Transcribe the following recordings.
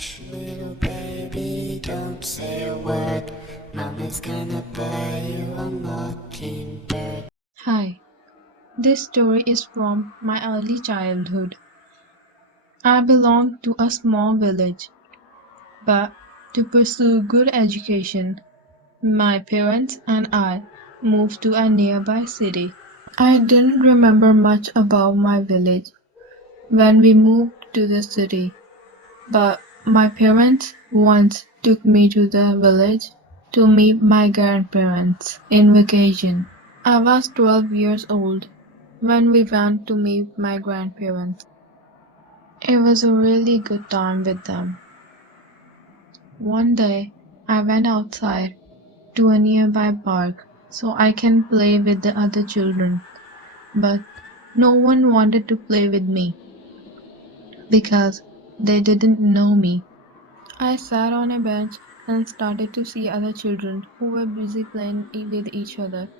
Hush, little baby, don't say a word. Mama's gonna buy you a mockingbird. Hi, this story is from my early childhood. I belong to a small village, but to pursue good education, my parents and I moved to a nearby city. I didn't remember much about my village when we moved to the city, but my parents once took me to the village to meet my grandparents in vacation. I was 12 years old when we went to meet my grandparents. It was a really good time with them. One day, I went outside to a nearby park so I can play with the other children, but no one wanted to play with me because they didn't know me. I sat on a bench and started to see other children who were busy playing with each other.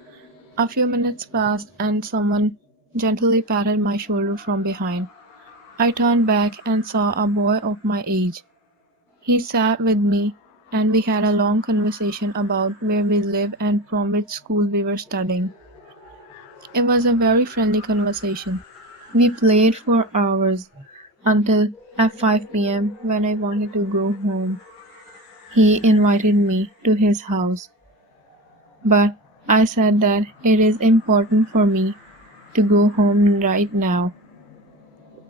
A few minutes passed and someone gently patted my shoulder from behind. I turned back and saw a boy of my age. He sat with me and we had a long conversation about where we live and from which school we were studying. It was a very friendly conversation. We played for hours until at 5 p.m. when I wanted to go home. He invited me to his house, but I said that it is important for me to go home right now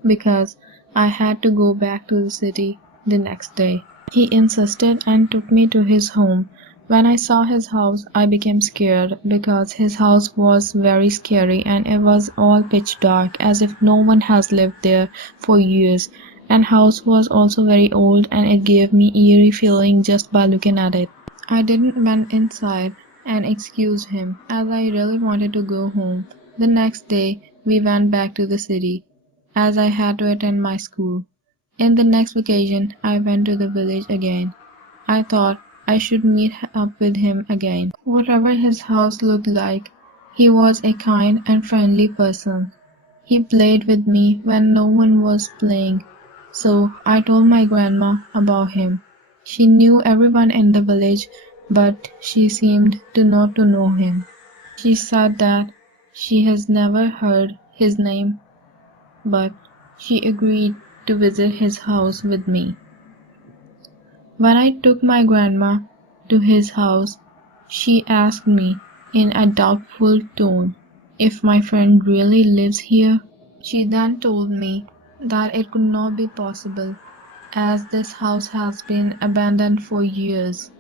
because I had to go back to the city the next day. He insisted and took me to his home. When I saw his house, I became scared because his house was very scary and it was all pitch dark as if no one has lived there for years. And house was also very old and it gave me eerie feeling just by looking at it. I didn't went inside and excuse him as I really wanted to go home. The next day we went back to the city as I had to attend my school. In the next vacation I went to the village again. I thought I should meet up with him again. Whatever his house looked like, he was a kind and friendly person. He played with me when no one was playing, so I told my grandma about him. She knew everyone in the village, but she seemed to not to know him. She said that she has never heard his name, but she agreed to visit his house with me. When I took my grandma to his house, she asked me in a doubtful tone if my friend really lives here. She then told me that it could not be possible as this house has been abandoned for years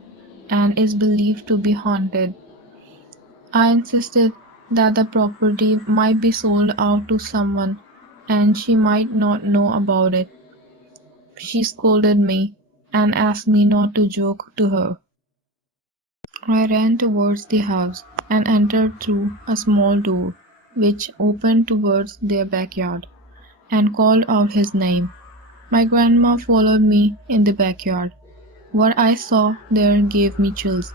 and is believed to be haunted. I insisted that the property might be sold out to someone and she might not know about it. She scolded me and asked me not to joke to her. I ran towards the house and entered through a small door which opened towards their backyard, and called out his name. My grandma followed me in the backyard. What I saw there gave me chills.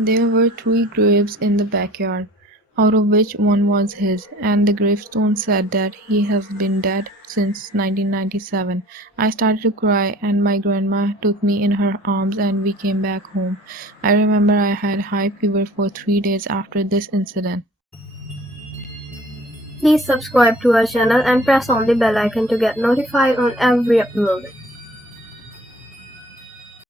There were 3 graves in the backyard, out of which one was his, and the gravestone said that he has been dead since 1997. I started to cry and my grandma took me in her arms and we came back home. I remember I had high fever for 3 days after this incident. Please subscribe to our channel and press on the bell icon to get notified on every upload.